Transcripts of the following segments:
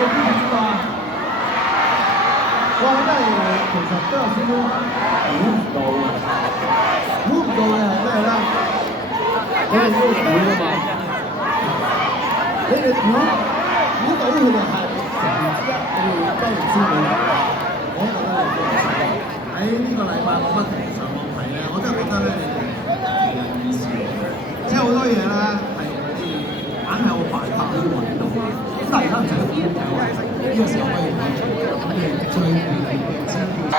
你知唔知道啊？我真係其實都有少少估唔到嘅，估唔到嘅係咩咧？你哋都要估㗎嘛？你哋估到佢哋係成年之一，你哋當然知道啦。我覺得你哋喺呢個禮拜我不停上網睇咧，我真係覺得咧你哋奇人異事嚟嘅，即係好多嘢咧係你硬係有個辦法可以揾到。咁但係而家唔使估嘅話，呢個時候可以揾出咁你最便利嘅資料。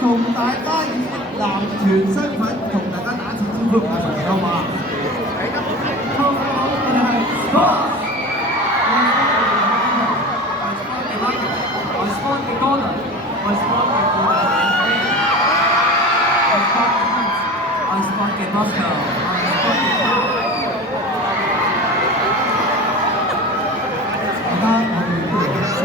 同大家以男團身份同大家打次招呼，好嘛？好，我哋係 Scott， 我係 Scott 嘅 Gordon， 我係 Scott 嘅 Gordon， 我係 Scott 嘅 Bosco， 我係 Scott 嘅 大家我哋都係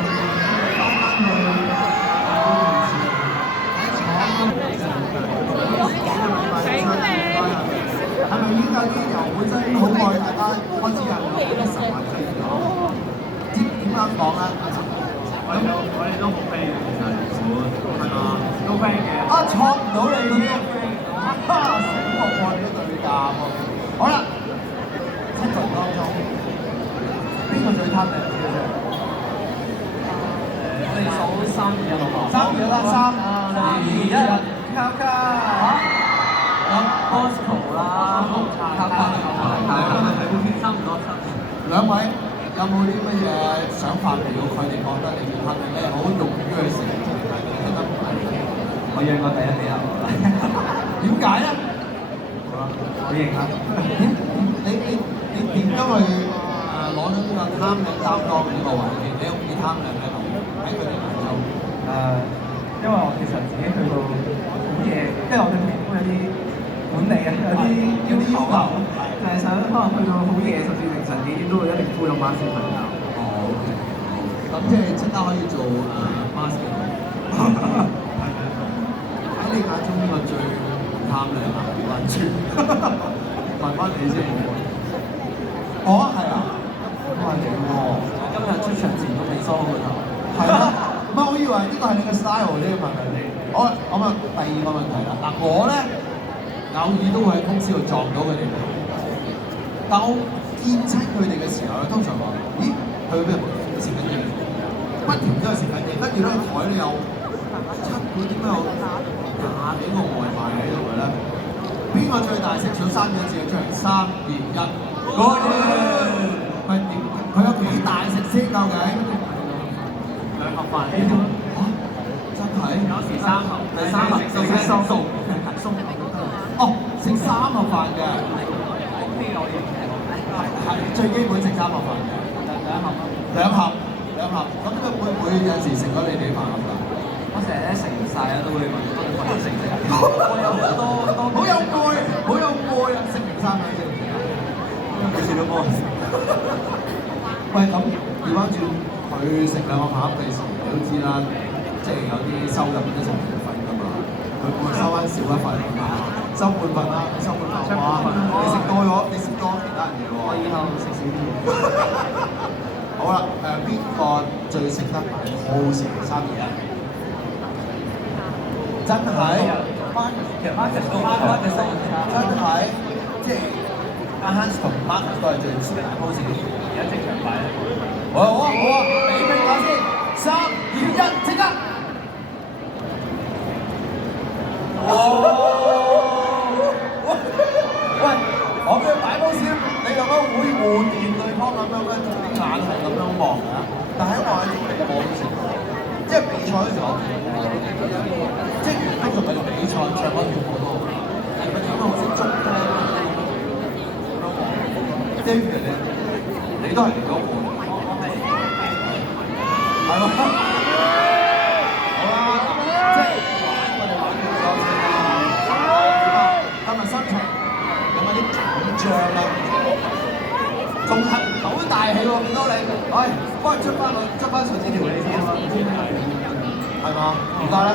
係咪已經有啲由本身好愛大家開始有啲神話追咗？點樣講咧？我哋都好 friend 嘅，其實係嘛？都 friend 嘅。啊，錯唔到你添，醒目喎呢個對答喎。好啦，七人當中邊個最貪靚啲嘅啫？我哋數3、2、1好唔好？3、2、1啦，3、2、1，交㗎嚇！Bosco 啦，差唔多。兩位有冇啲乜嘢想發表？佢哋覺得你哋係咪好勇於去成就？覺得唔係？我認我第一比較好啦。點解咧？好啦，我認啦。你點解去攞咗呢個貪靚擔當呢個環境？你有幾貪靚咧？喺佢哋眼中因為我其實自己去到好夜，因為我哋平時有啲管理啊，有啲要求，就係想可能去到好夜，甚至凌晨幾點都會一定敷咗班先瞓覺。哦，咁即係即刻可以做mask。喺你眼中呢個最貪靚啊？完全問翻你先。哦，係啊，咁係你喎。今日出場前都未梳好個頭。係啊，唔係我以為呢個係你嘅 style 呢個問題。好啦，咁啊第二個問題啦。嗱我咧。偶爾都會喺公司度撞到佢哋，但我見親佢哋嘅時候咧，通常話：咦，去邊度食緊嘢？不停都係食緊嘢，跟住咧台咧有7個點解有20幾個外賣喺度嘅咧？邊個最大食？數3個字出嚟，3、2、1，過年！佢點？佢有幾大食先究竟？2盒飯呢？嚇！真係？有時3盒，第3盒送。哦，食3盒飯嘅 ，OK 我認係最基本食3盒飯嘅，2盒，咁佢會唔會有時食咗你哋飯盒㗎？我成日咧食唔晒啊，都會問我食唔食？我有好多好有愛啊！食唔晒咪食唔食啊？你食到波？喂，咁調翻轉佢食2個飯盒嘅時候，你都知啦，即係有啲收入都成半份㗎嘛，佢會收翻少一份㗎嘛。收半份啦，收半份哇！你食多咗，你食多其他人嘢喎。我以後食少啲。好啦，邊個最識得擺 pose 3、2、1？真係其實 Marcus 都真係，即係阿 Hans 同 Marcus 都係最識擺 pose 嘅。而家即場擺啦。好啊，比拼下先，3、2、1，即刻！喂，我叫擺 pose，你咁樣會互電對方咁樣咧，啲眼係咁樣望㗎，但係我係做直播嘅時候，即係比賽嘅時候，即係通常喺度比賽唱歌跳舞都好，係咪點解好識捉咧？咁樣望，David 你都係嚟咗我，係咯，好啦，即係我哋玩咗好多次啦，今日心情。緊張啦，仲係好大氣喎！見到你，喂，幫佢出翻水紙條你先啊！咯。而家咧，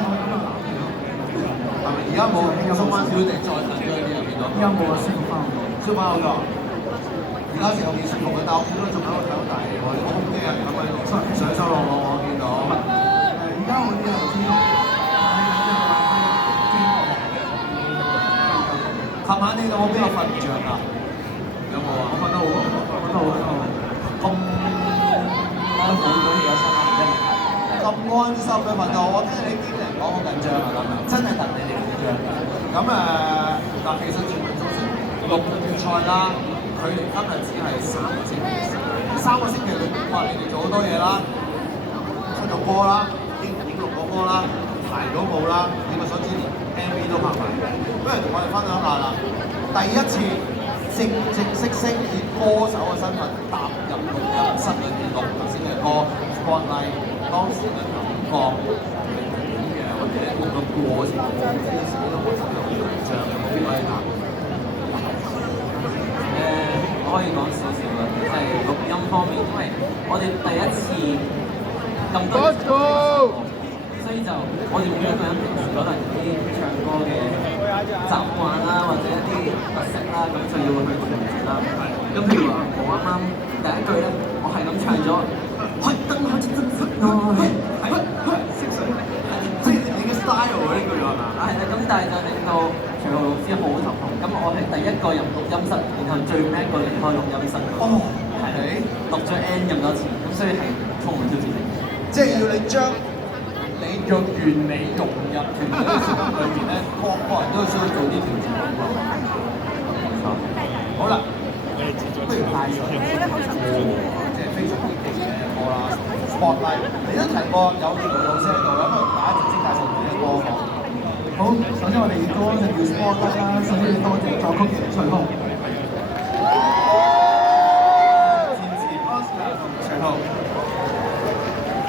係咪而家冇鬆翻少少定再緊張啲啊？見到依家冇啊，舒服翻好多。舒服翻好多。而家時候幾舒服嘅，但我見到仲喺度睇好大氣喎，啲空機人咁喺度上上落落，我見到。而家我啲係知，琴晚你有冇邊個瞓唔着啊？有冇啊？我瞓得好，瞓得好，咁我好早起咗身啦，因為咁安心嘅瞓到，我聽你經理人講好緊張啊，咁樣真係戥你哋緊張。咁嗱，其實全民造星6個決賽啦，距離今日只係3個星期，3個星期裏面，哇！你哋做好多嘢啦，出咗歌啦，影6個歌啦，排咗舞啦，以我所知連 MV 都拍埋。不如同我哋分享下啦，第一次正式以歌手嘅身份踏入錄音室裏面錄頭先嘅歌 Spotlight， 當時嘅感覺係點嘅，或者錄嘅過程，我知自己都本身係好緊張，有冇邊個可以答？我可以講少少啦，即係錄音方面，因為我哋第一次咁多人唱歌，所以就我哋每一個人平時可能有啲唱歌嘅習慣啦，或者一啲特色啦，咁就要去調節啦。咁譬如話，我啱啱第一句咧，我係咁唱咗，開燈開始真實愛，識水，即係你嘅 style 喎呢句係嘛？係啦，咁但係就令到徐浩老師好頭痛。咁我係第一個入錄音室，然後最尾一個離開錄音室。哦，係錄咗 N 咁多次，咁所以係充滿挑戰性。即係要你將你嘅完美融入團隊嘅聲音裏邊咧，個人都需要做啲調整。好啦，不如派上即係非常之勁嘅歌啦 ，Spotlight。你都提過有條老師喺度，咁啊大家直接介紹佢嘅歌講。好，首先我哋歌就叫 Spotlight 啦，首先要多謝作曲嘅徐浩。填詞 Oscar 同徐浩，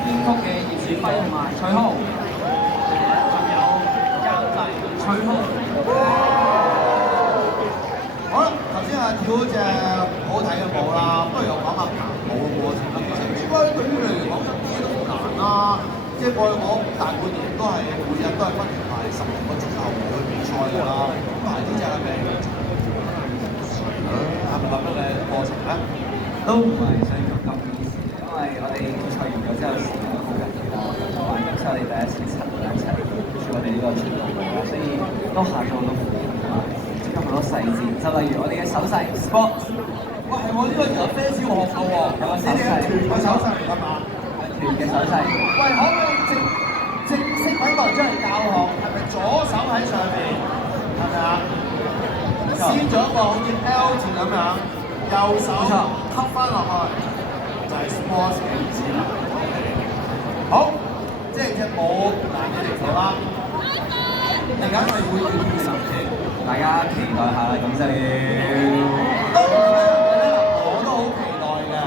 編曲嘅葉子輝同埋徐浩，仲有監製徐浩。好啦，頭先跳嗰隻好睇嘅舞啦，不如又講下排舞嘅過程啦。其實應該對於你嚟講一啲都唔難啦，即係過去我大半年都係每日都係不停排10零個鐘頭去比賽㗎啦。咁排呢隻係咪係咪咁樣嘅過程咧？都唔係想咁意思，因為我哋比賽完咗之後時間好緊要啦，同埋今次我哋第一次齊一齊做我哋呢個團隊啦，所以都下咗好多苦功同埋積咗好多細節，就例如我哋嘅手勢 sport， 哇係喎，呢個由 fans 要學嘅喎，有個手勢，個手勢嚟㗎嘛？團嘅手勢。喂，可唔可以正式揾個人出嚟教學？係咪左手喺上面？係咪啊？先做一個好似 L 字咁樣，右手吸翻落去，就係 sports 嘅意思啦。好，即係隻舞難嘅地方啦。而家我哋會要跳神嘅，大家期待下啦，咁就要當然呢樣嘢咧，我都好期待嘅。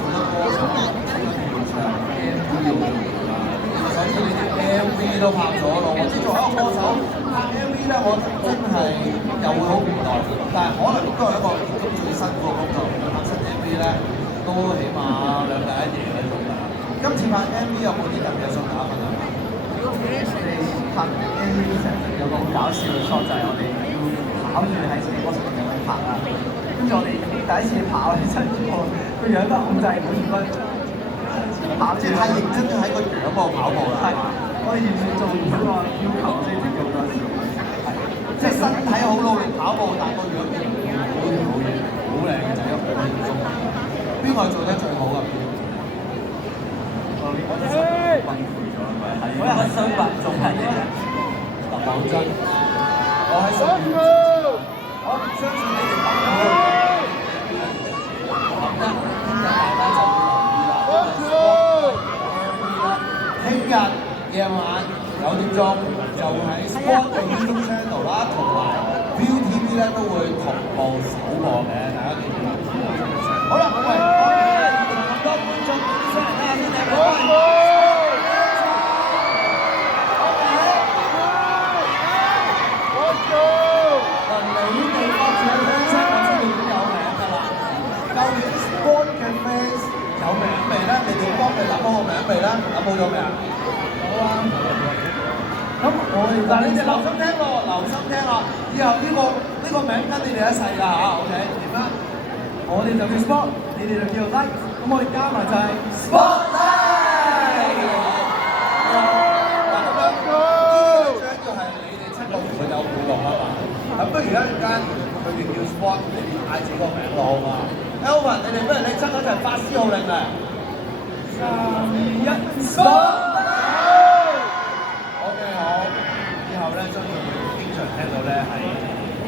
做得歌手，做得現場 MV 要做啦。所以你啲 MV 都拍咗咯，我知作為一個歌手拍 MV 咧，我真係又會好期待，但係可能都係一個現今最辛苦嘅工作。拍新 MV 咧，都起碼2日1夜喺度㗎。今次拍 MV 有冇啲特別想打分啊？我哋拍 MV 成日有個好搞笑嘅 shot，就係我哋要跑住喺自己歌手咁樣拍啦。跟住我哋第一次跑咧，真係個樣都控制唔到，跑即係太認真咗喺個樣嗰度跑步啦。係，我哋完全做唔到個要求，所以直叫好多次。即係身體好努力跑步，但個樣好嘢，好靚嘅就係一個好輕鬆。邊個做得最好啊？我真係崩潰咗，我係不收白仲係講真，我喺上面，我唔相信你哋打到去。咁得，聽日大家就要留意啦。聽日夜晚9點鐘就會喺 Sport 嘅 YouTube Channel 啦，同埋 ViuTV 咧都會同步首播嘅，大家記住啦。好啦，喂，我哋咁多觀眾上嚟啦，先嚟啦。Sport 嘅 fans 有名未咧？你哋幫佢打幫個名。未咧？諗好咗未啊？好啊。咁我哋嗱，你哋留心聽喎，留心聽啊！以後呢個名跟你哋一世㗎嚇，OK？點啊？我哋就叫 Spot，你哋就叫 Light，咁我哋加埋就係 Spotlight。嗱咁樣，呢最緊要係你哋7個同佢有互動啊嘛。咁不如一陣間佢哋叫 Spot，你哋嗌自己個名咯，好嘛？Elvin，你哋不如你7個一齊發施號令嚟。3、2、1 Spot。OK 好，以後咧相信會經常聽到咧係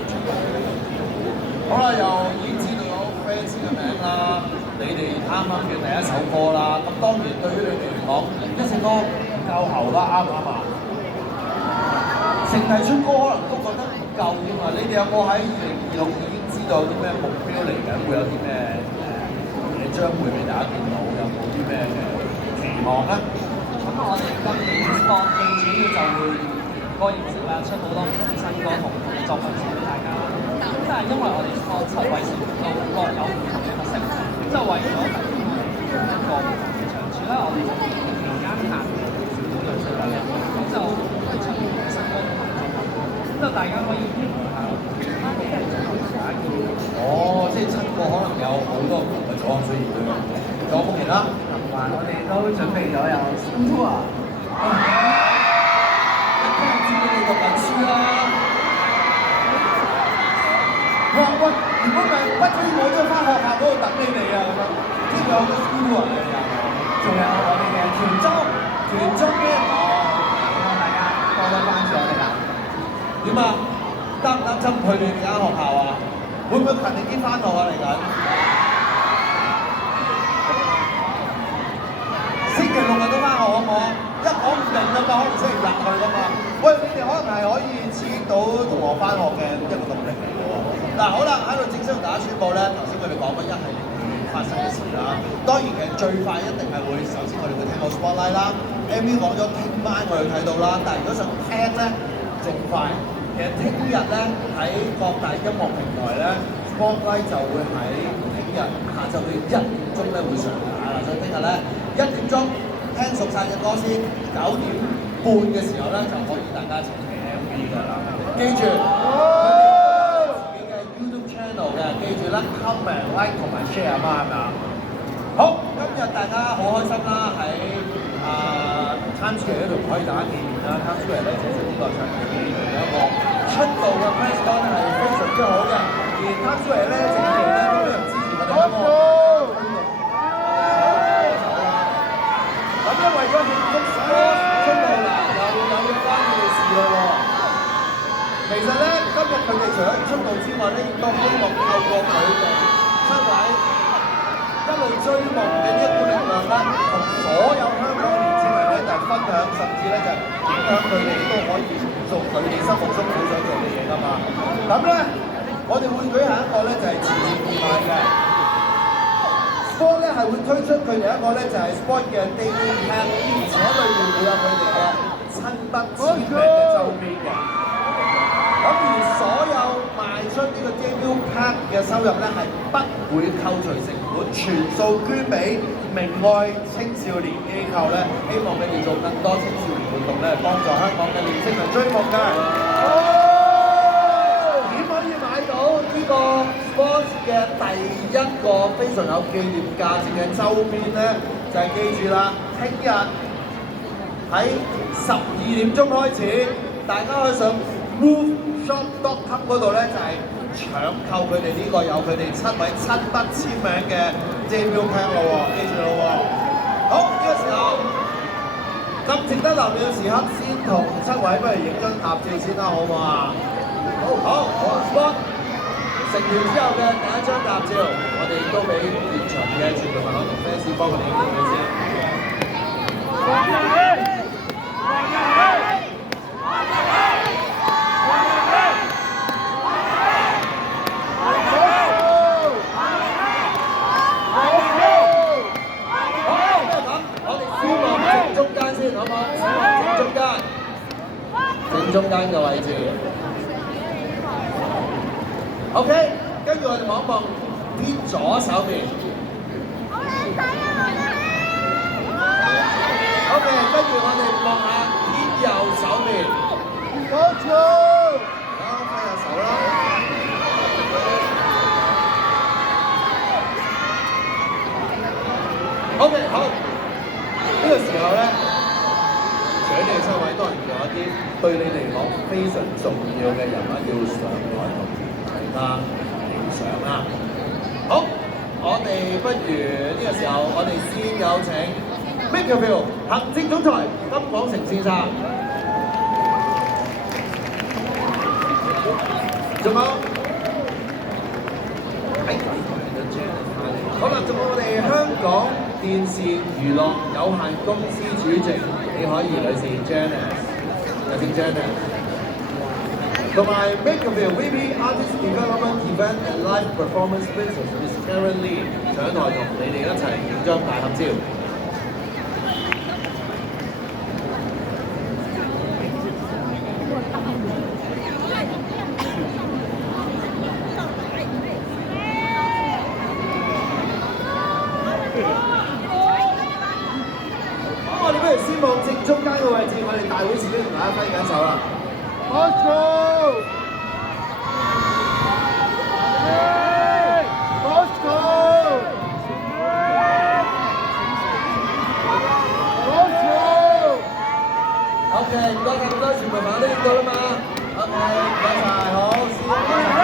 出嚟。好啦，又已經知道咗 fans 嘅名啦，你哋啱啱嘅第一首歌啦，咁當然對於你哋嚟講，一首歌唔夠喉啦，啱唔啱啊？淨係出歌可能都覺得唔夠添啊！你哋有冇喺2026已經知道有啲咩目標嚟緊，會有啲咩嘢將會俾大家見到，有冇啲咩嘅期望咧？咁我哋今年 Spot 最主要就會歌形式啦，出好多唔同嘅新歌同唔同嘅作品送俾大家。咁但係因為我哋 Spot 7位成員都各有唔同嘅特色，咁就為咗突顯我哋一個唔同嘅長處啦，我哋就期間限少量出嚟，咁就會出唔同嘅新歌同埋作品，咁就大家可以期待下大家見到。哦，即係7個可能有好多唔同嘅組合需要對嗎？仲有冇其他？同埋我哋都準備咗有 School Tour。一聽就知你哋讀緊書啦。喂，如果唔係畢咗業我都要翻學校嗰度等你哋啊咁樣，即係有好多 School Tour 你哋有，仲有我哋嘅團綜嘅，希望大家多多關注我哋啦。點啊？擔唔擔心去你哋間學校啊？會唔會勤力啲翻學啊嚟緊？星期6日都翻學好唔好啊？一講唔定㗎嘛，可能星期日去㗎嘛。喂，你哋可能係可以刺激到同學翻學嘅一個動力嚟㗎喎。嗱，好啦，喺度正式同大家宣佈咧，頭先佢哋講緊一系列會發生嘅事啦。當然其實最快一定係會，首先我哋會聽到 Spotlight 啦 ，MV 講咗聽晚我哋睇到啦。但係如果想聽咧，仲快。其實聽日咧喺各大音樂平台咧 ，Spotlight 就會喺聽日下晝嘅1點鐘咧會上架啦。所以聽日咧1點鐘聽熟晒嘅歌先，9點半嘅時候咧就可以大家一齊睇 MV 㗎啦。記住，佢哋自己嘅 YouTube channel 嘅，記住啦 comment、like 同埋 share 嘛，係咪啊？好，今日大家好開心啦，喺Times Square 嗰度可以大家見面啦。Times Square 咧，其實呢個場地嘅一個出道嘅 press con 係非常之好嘅，而 Times Square 咧整體咧都非常支持我哋一個推動咁咧為咗慶祝 Spot 出道啦，又有關佢哋事咯喎。其實咧，今日佢哋除咗出道之外咧，亦都希望透過佢哋7位一路追夢嘅呢一股力量啦，同所有香港年青人咧就係分享，甚至咧就影響佢哋都可以做佢哋心目中好想做嘅嘢㗎嘛。咁咧，我哋會舉行一個咧就係慈善義賣嘅 Spot 咧係會推出佢哋一個咧就係 Spot 嘅 debut pack，而且裏面會有佢哋嘅親筆簽名嘅周邊嘅。咁而所有賣出呢個 debut pack 嘅收入咧係不會扣除成本，全數捐俾明愛青少年機構咧，希望佢哋做更多青少年活動咧，幫助香港嘅年青人追夢嘅。點可以買到呢個 Spot 嘅第一個非常有紀念價值嘅周邊咧？就係記住啦，聽日喺12點鐘開始，大家可以上MoveShop.com 嗰度咧就係搶購佢哋呢個有佢哋7位親筆簽名嘅 debut pack 咯喎，記住咯喎。好，呢個時候咁值得留念嘅時刻，先同7位不如影張合照先啦，好唔好啊？好，Spot 成團之後嘅第一張合照，我哋都俾現場嘅傳媒朋友同 fans 幫佢哋影咗先。好唔好？正中間嘅位置。OK， 跟住我哋望一望偏左手邊。好靚仔啊！揮下手啦。OK， 好。呢個時候咧，除咗你哋7位，當然仲有一啲對你嚟講非常重要嘅人物要上台同大家影相啦。好，我哋不如呢個時候，我哋先有請 MakerVille 行政總裁金廣成先生。仲有，好啦，仲有我哋香港電視娛樂有限公司主席李海怡女士 Janice， 有請 Janice， 同埋 MakerVille VP Artist Development Event and Live Performance Business Miss Karen Lee 上台同你哋一齊影張大合照。我哋不如先望正中間嘅位置，我哋大會時都同大家揮緊手啦。OK， 唔該曬咁多，全部朋友都影到啦嘛。OK， 唔該曬，好，先唔該曬，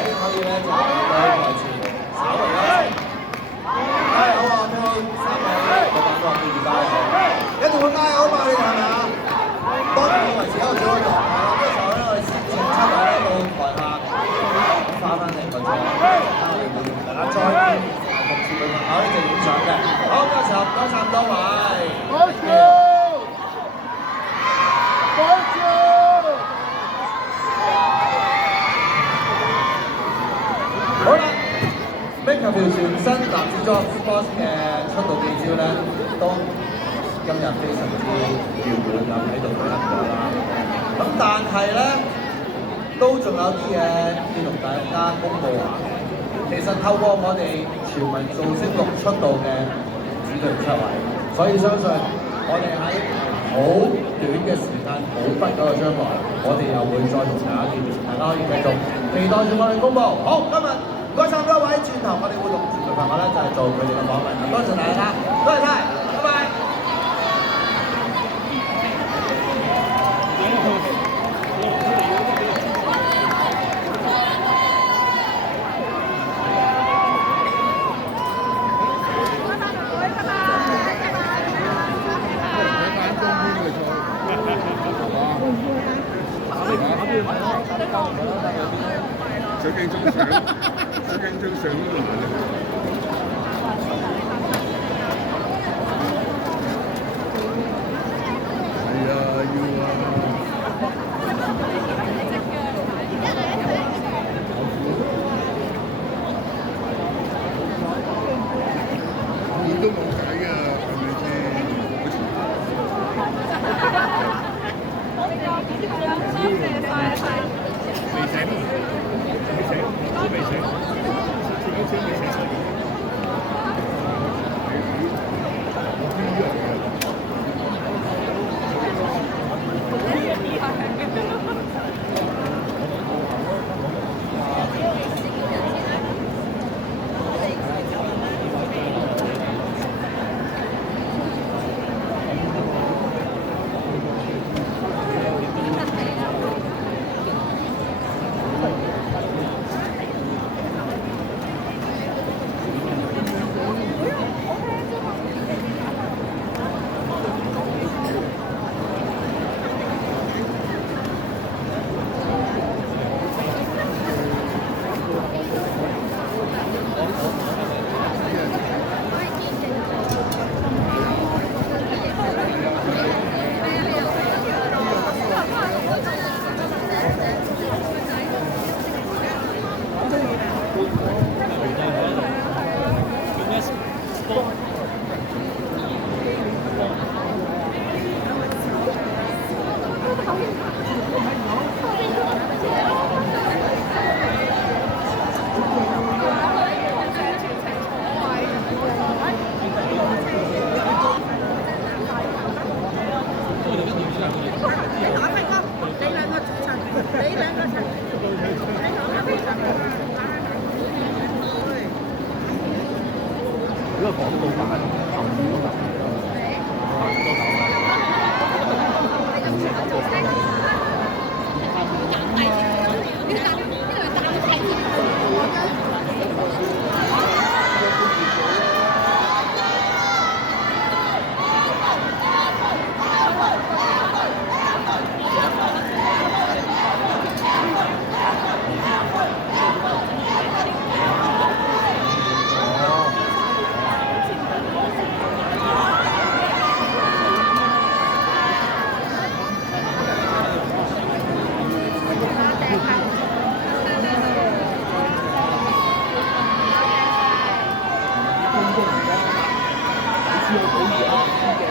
先可以咧就到台前，稍為休息。係好啊，聽到3位老闆都話記住加油，一定會加油嘛，你哋係咪啊？當然我維持一個最好嘅狀態啦。呢個時候咧，我哋先請7位咧到台下翻嚟個座，我哋會同大家再見，同全部朋友一齊影相嘅。好，呢個時候唔該曬咁多位。好啦 ，MakerVille 全新男子裝 Sports 嘅出道記招咧，都今日非常之圓滿咁喺度舉行咗啦。咁但係咧，都仲有啲嘢要同大家公佈下。其實透過我哋全民造星6出道嘅主隊7位，所以相信我哋喺好短嘅時間，好不久嘅將來，我哋又會再同大家見面，大家可以繼續期待住我哋公佈。好，今日唔該曬咁多位，轉頭我哋會同全部朋友咧就係做佢哋嘅訪問。多謝大家，多謝晒，拜拜。上鏡張相，上鏡張相都唔係。係啊，要啊。會都冇計㗎，係咪先？未醒，未醒，未醒。係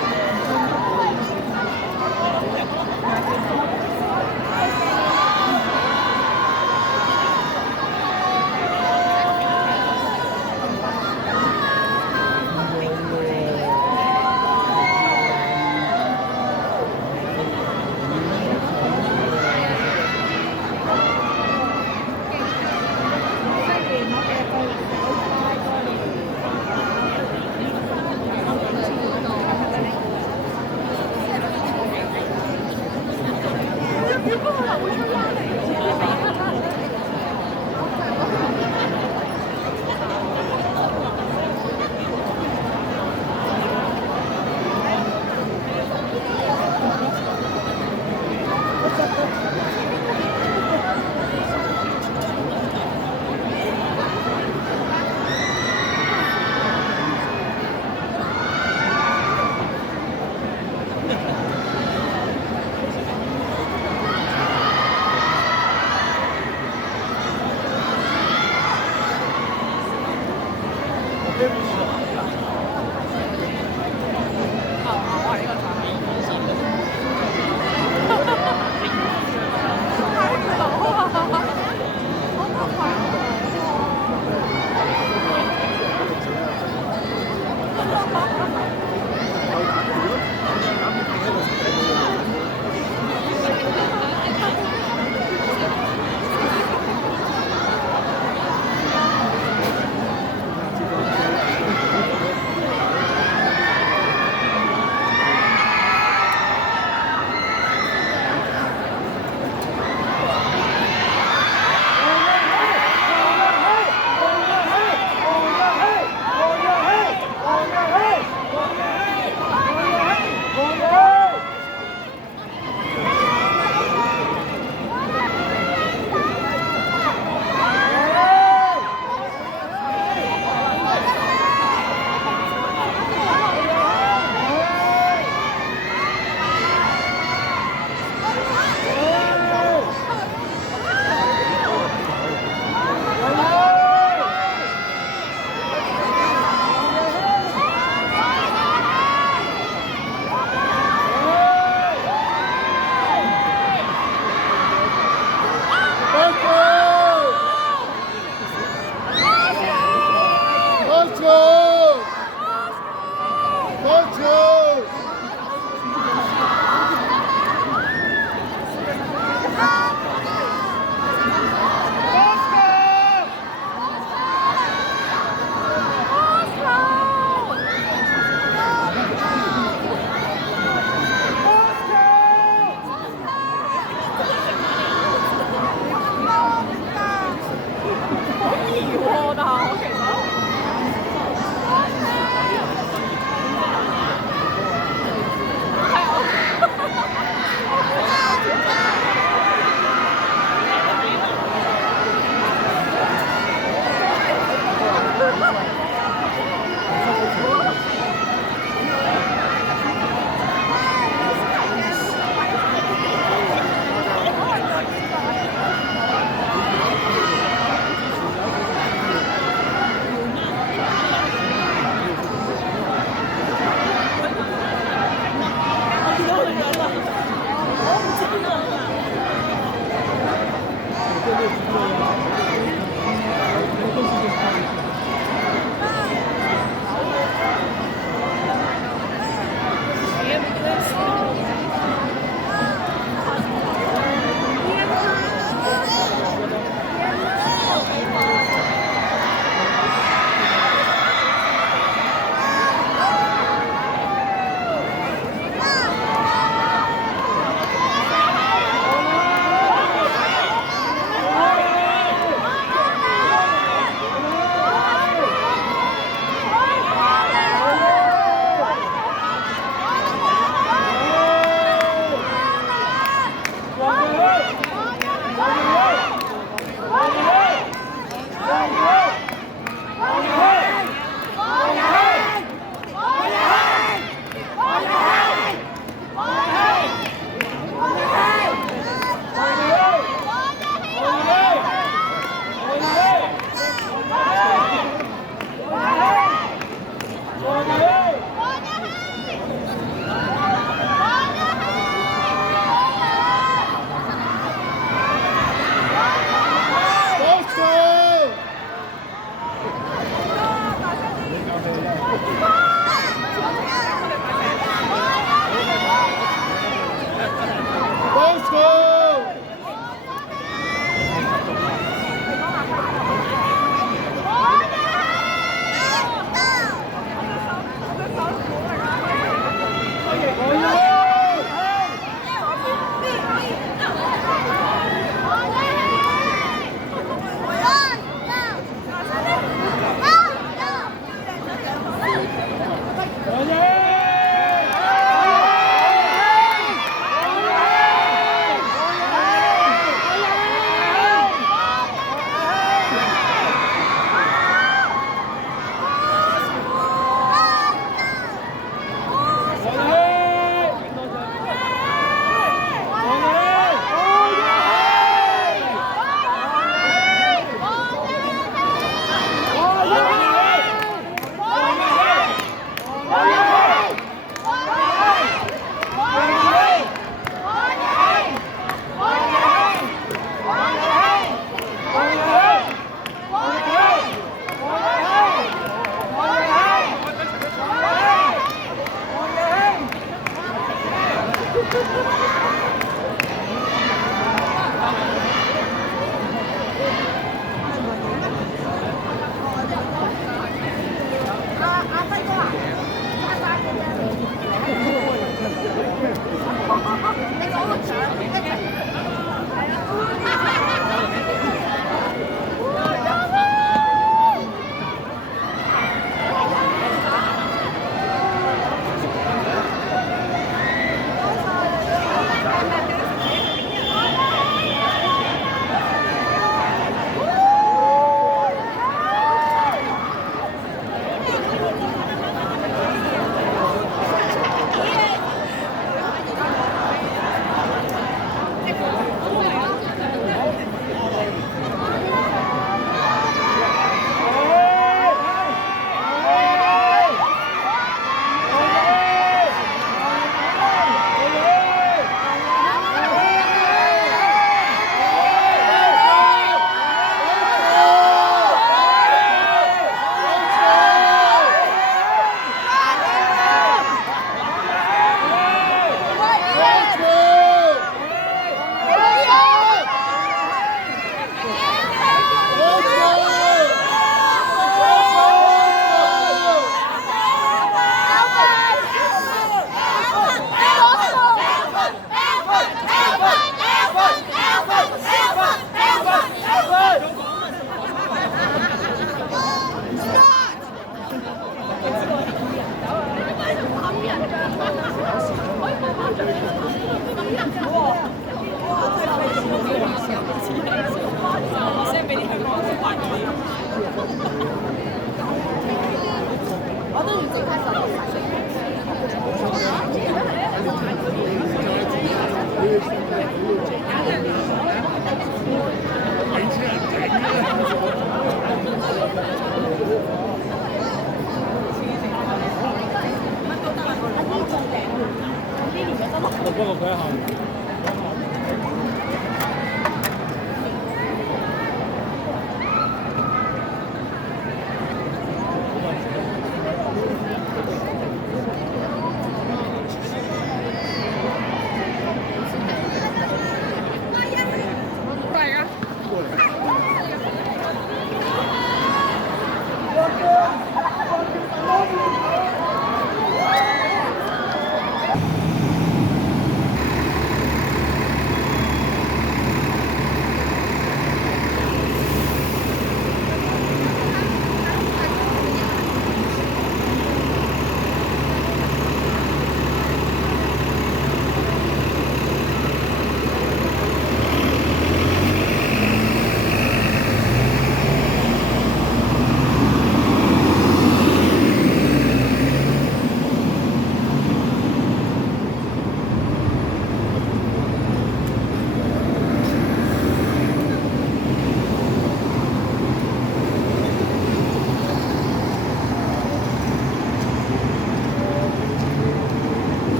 不過佢一下。